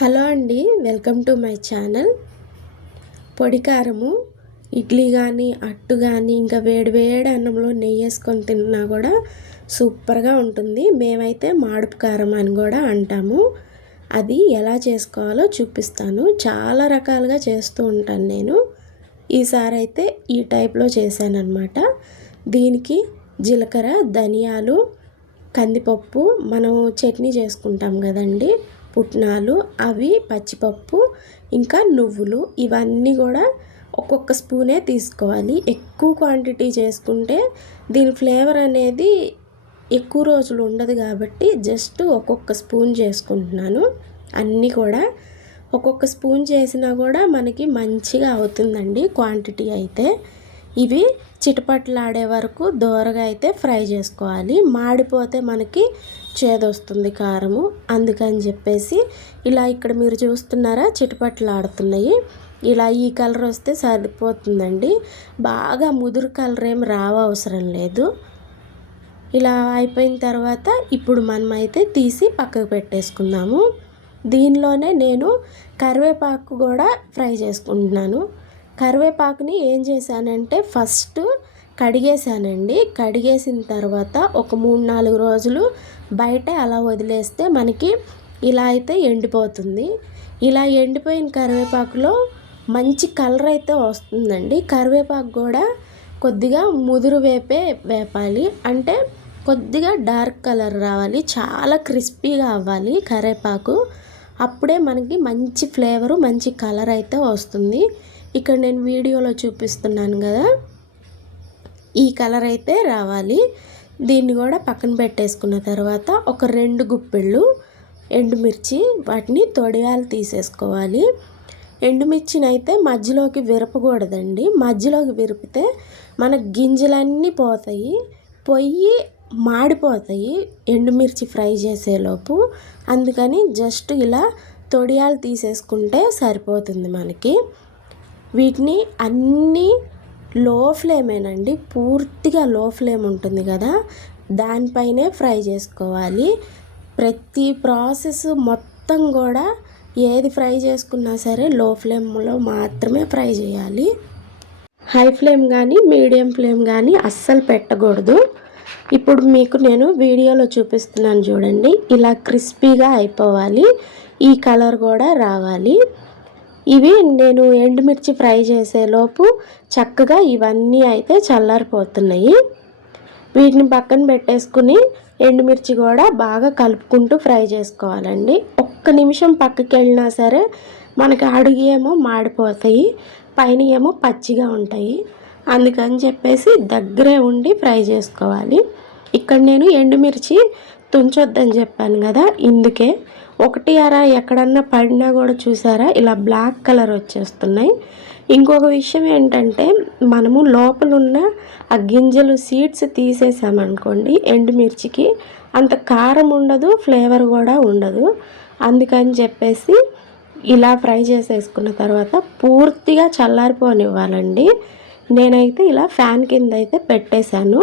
Hello అండి welcome to my channel. పొడి కారము ఇడ్లీ కానీ అట్టు కానీ ఇంకా వేడి వేడి అన్నంలో నెయ్యి వేసుకొని తిన్నా కూడా సూపర్గా ఉంటుంది. మేమైతే మాడుపు కారం అని కూడా అంటాము. అది ఎలా చేసుకోవాలో చూపిస్తాను. చాలా రకాలుగా చేస్తూ ఉంటాను నేను. ఈసారి అయితే ఈ టైప్లో చేశానమాట దీనికి జీలకర్ర ధనియాలు కందిపప్పు మనం చట్నీ చేసుకుంటాం కదండి. పుట్నాలు అవి పచ్చిపప్పు ఇంకా నువ్వులు ఇవన్నీ కూడా ఒక్కొక్క స్పూనే తీసుకోవాలి. ఎక్కువ క్వాంటిటీ చేసుకుంటే దీని ఫ్లేవర్ అనేది ఎక్కువ రోజులు ఉండదు కాబట్టి జస్ట్ ఒక్కొక్క స్పూన్ చేసుకుంటున్నాను. అన్నీ కూడా ఒక్కొక్క స్పూన్ చేసినా కూడా మనకి మంచిగా అవుతుందండి క్వాంటిటీ అయితే. ఇవి చిటపట్లాడే వరకు దోరగా అయితే ఫ్రై చేసుకోవాలి. మాడిపోతే మనకి చేదొస్తుంది కారము. అందుకని చెప్పేసి ఇలా ఇక్కడ మీరు చూస్తున్నారా చిటపట్లాడుతున్నాయి. ఇలా ఈ కలర్ వస్తే సరిపోతుందండి. బాగా ముదురు కలర్ ఏం రావ అవసరం లేదు. ఇలా అయిపోయిన తర్వాత ఇప్పుడు మనమైతే తీసి పక్కకు పెట్టేసుకుందాము. దీనిలోనే నేను కరివేపాకు కూడా ఫ్రై చేసుకుంటున్నాను. కరివేపాకుని ఏం చేశానంటే ఫస్ట్ కడిగేసానండి కడిగేసిన తర్వాత ఒక మూడు నాలుగు రోజులు బయట అలా వదిలేస్తే మనకి ఇలా అయితే ఎండిపోతుంది. ఇలా ఎండిపోయిన కరివేపాకులో మంచి కలర్ అయితే వస్తుందండి. కరివేపాకు కూడా కొద్దిగా ముదురు వేపే వేపాలి. అంటే కొద్దిగా డార్క్ కలర్ రావాలి. చాలా క్రిస్పీగా అవ్వాలి కరివేపాకు. అప్పుడే మనకి మంచి ఫ్లేవరు మంచి కలర్ అయితే వస్తుంది. ఇక్కడ నేను వీడియోలో చూపిస్తున్నాను కదా. ఈ కలర్ అయితే రావాలి. దీన్ని కూడా పక్కన పెట్టేసుకున్న తర్వాత ఒక రెండు గుప్పెళ్ళు ఎండుమిర్చి వాటిని తొడియాలు తీసేసుకోవాలి. ఎండుమిర్చిని అయితే మధ్యలోకి విరపకూడదండి. మధ్యలోకి విరిపితే మన గింజలన్నీ పోతాయి. పొయ్యి మాడిపోతాయి ఎండుమిర్చి ఫ్రై చేసేలోపు. అందుకని జస్ట్ ఇలా తొడియాలు తీసేసుకుంటే సరిపోతుంది మనకి. వీటిని అన్నీ లో ఫ్లేమేనండి. పూర్తిగా లో ఫ్లేమ్ ఉంటుంది కదా. దానిపైనే ఫ్రై చేసుకోవాలి. ప్రతి ప్రాసెస్ మొత్తం కూడా ఏది ఫ్రై చేసుకున్నా సరే లో ఫ్లేమ్లో మాత్రమే ఫ్రై చేయాలి. హై ఫ్లేమ్ కానీ మీడియం ఫ్లేమ్ కానీ అస్సలు పెట్టకూడదు. ఇప్పుడు మీకు నేను వీడియోలో చూపిస్తున్నాను చూడండి. ఇలా క్రిస్పీగా అయిపోవాలి. ఈ కలర్ కూడా రావాలి. ఇవి నేను ఎండుమిర్చి ఫ్రై చేసేలోపు చక్కగా ఇవన్నీ అయితే చల్లారిపోతున్నాయి. వీటిని పక్కన పెట్టేసుకుని ఎండుమిర్చి కూడా బాగా కలుపుకుంటూ ఫ్రై చేసుకోవాలండి. ఒక్క నిమిషం పక్కకి వెళ్ళినా సరే మనకి అడుగు ఏమో మాడిపోతాయి పైన ఏమో పచ్చిగా ఉంటాయి. అందుకని చెప్పేసి దగ్గరే ఉండి ఫ్రై చేసుకోవాలి. ఇక్కడ నేను ఎండుమిర్చి తుంచొద్దని చెప్పాను కదా ఇందుకే. ఒకటి అర ఎక్కడన్నా పడినా కూడా చూసారా ఇలా బ్లాక్ కలర్ వచ్చేస్తున్నాయి. ఇంకొక విషయం ఏంటంటే మనము లోపల ఉన్న ఆ గింజలు సీడ్స్ తీసేసామనుకోండి ఎండుమిర్చికి అంత కారం ఉండదు ఫ్లేవర్ కూడా ఉండదు. అందుకని చెప్పేసి ఇలా ఫ్రై చేసేసుకున్న తర్వాత పూర్తిగా చల్లారిపోనివ్వాలండి. నేనైతే ఇలా ఫ్యాన్ కింద అయితే పెట్టేశాను.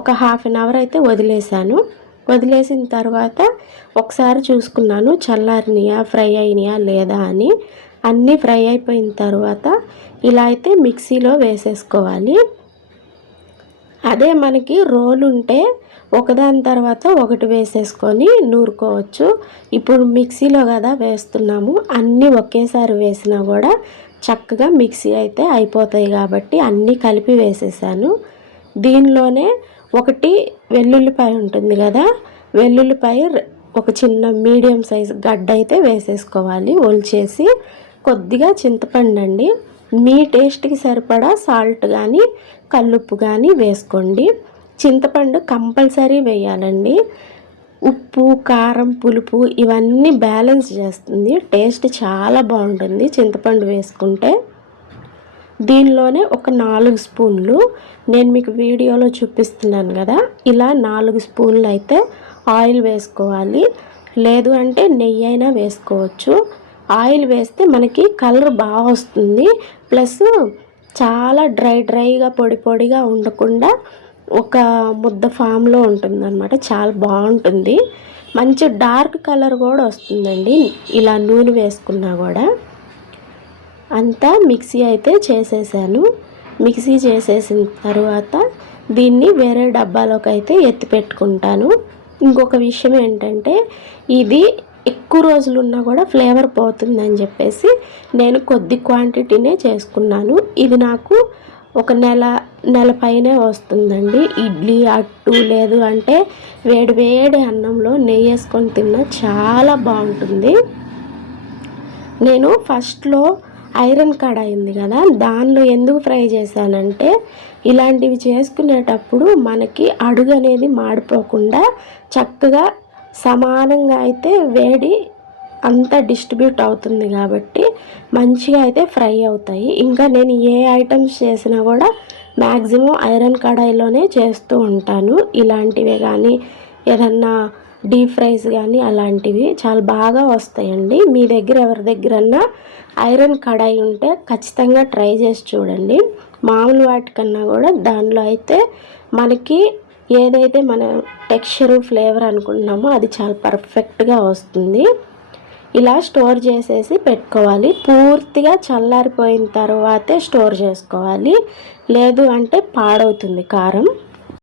ఒక హాఫ్ అన్ అవర్ అయితే వదిలేశాను. వదిలేసిన తర్వాత ఒకసారి చూసుకున్నాను చల్లారినియా ఫ్రై అయినాయా లేదా అని. అన్నీ ఫ్రై అయిపోయిన తర్వాత ఇలా అయితే మిక్సీలో వేసేసుకోవాలి. అదే మనకి రోల్ ఉంటే ఒకదాని తర్వాత ఒకటి వేసేసుకొని నూరుకోవచ్చు. ఇప్పుడు మిక్సీలో కదా వేస్తున్నాము అన్నీ ఒకేసారి వేసినా కూడా చక్కగా మిక్సీ అయితే అయిపోతాయి కాబట్టి అన్నీ కలిపి వేసేసాను. దీనిలోనే ఒకటి వెల్లుల్లిపాయ ఉంటుంది కదా. వెల్లుల్లిపాయ ఒక చిన్న మీడియం సైజ్ గడ్డ అయితే వేసేసుకోవాలి. ఒలిచేసి కొద్దిగా చింతపండు అండి. మీ టేస్ట్కి సరిపడా సాల్ట్ కానీ కల్లుప్పు కానీ వేసుకోండి. చింతపండు కంపల్సరీ వేయాలండి. ఉప్పు కారం పులుపు ఇవన్నీ బ్యాలెన్స్ చేస్తుంది. టేస్ట్ చాలా బాగుంటుంది. చింతపండు వేసుకుంటే దీనిలోనే ఒక నాలుగు స్పూన్లు నేను మీకు వీడియోలో చూపిస్తున్నాను కదా. ఇలా నాలుగు స్పూన్లు అయితే ఆయిల్ వేసుకోవాలి. లేదు అంటే నెయ్యి అయినా వేసుకోవచ్చు. ఆయిల్ వేస్తే మనకి కలర్ బాగా వస్తుంది. ప్లస్ చాలా డ్రై డ్రైగా పొడి పొడిగా ఉండకుండా ఒక ముద్ద ఫామ్లో ఉంటుంది అనమాట చాలా బాగుంటుంది. మంచి డార్క్ కలర్ కూడా వస్తుందండి. ఇలా నూనె వేసుకున్నా కూడా. అంతా మిక్సీ అయితే చేసేసాను. మిక్సీ చేసేసిన తర్వాత దీన్ని వేరే డబ్బాలోకి అయితే ఎత్తి పెట్టుకుంటాను. ఇంకొక విషయం ఏంటంటే ఇది ఎక్కువ రోజులు ఉన్నా కూడా ఫ్లేవర్ పోతుందని చెప్పేసి నేను కొద్ది క్వాంటిటీనే చేసుకున్నాను. ఇది నాకు ఒక నెల నెల పైనే వస్తుందండి. ఇడ్లీ అట్టు లేదు అంటే వేడి వేడి అన్నంలో నెయ్యి వేసుకొని తిన్నా చాలా బాగుంటుంది. నేను ఫస్ట్లో ఐరన్ కడాయి ఉంది కదా దానిలో ఎందుకు ఫ్రై చేశానంటే ఇలాంటివి చేసుకునేటప్పుడు మనకి అడుగు అనేది మాడిపోకుండా చక్కగా సమానంగా అయితే వేడి అంతా డిస్ట్రిబ్యూట్ అవుతుంది కాబట్టి మంచిగా అయితే ఫ్రై అవుతాయి. ఇంకా నేను ఏ ఐటమ్స్ చేసినా కూడా మ్యాక్సిమం ఐరన్ కడాయిలోనే చేస్తూ ఉంటాను. ఇలాంటివే కానీ ఏదన్నా డీప్ ఫ్రైస్ కానీ అలాంటివి చాలా బాగా వస్తాయండి. మీ దగ్గర ఎవరి దగ్గరన్నా ఐరన్ కడాయి ఉంటే ఖచ్చితంగా ట్రై చేసి చూడండి. మామూలు వాటికన్నా కూడా దానిలో అయితే మనకి ఏదైతే మన టెక్స్చరు ఫ్లేవర్ అనుకుంటున్నామో అది చాలా పర్ఫెక్ట్గా వస్తుంది. ఇలా స్టోర్ చేసేసి పెట్టుకోవాలి. పూర్తిగా చల్లారిపోయిన తర్వాతే స్టోర్ చేసుకోవాలి. లేదు అంటే పాడవుతుంది కారం.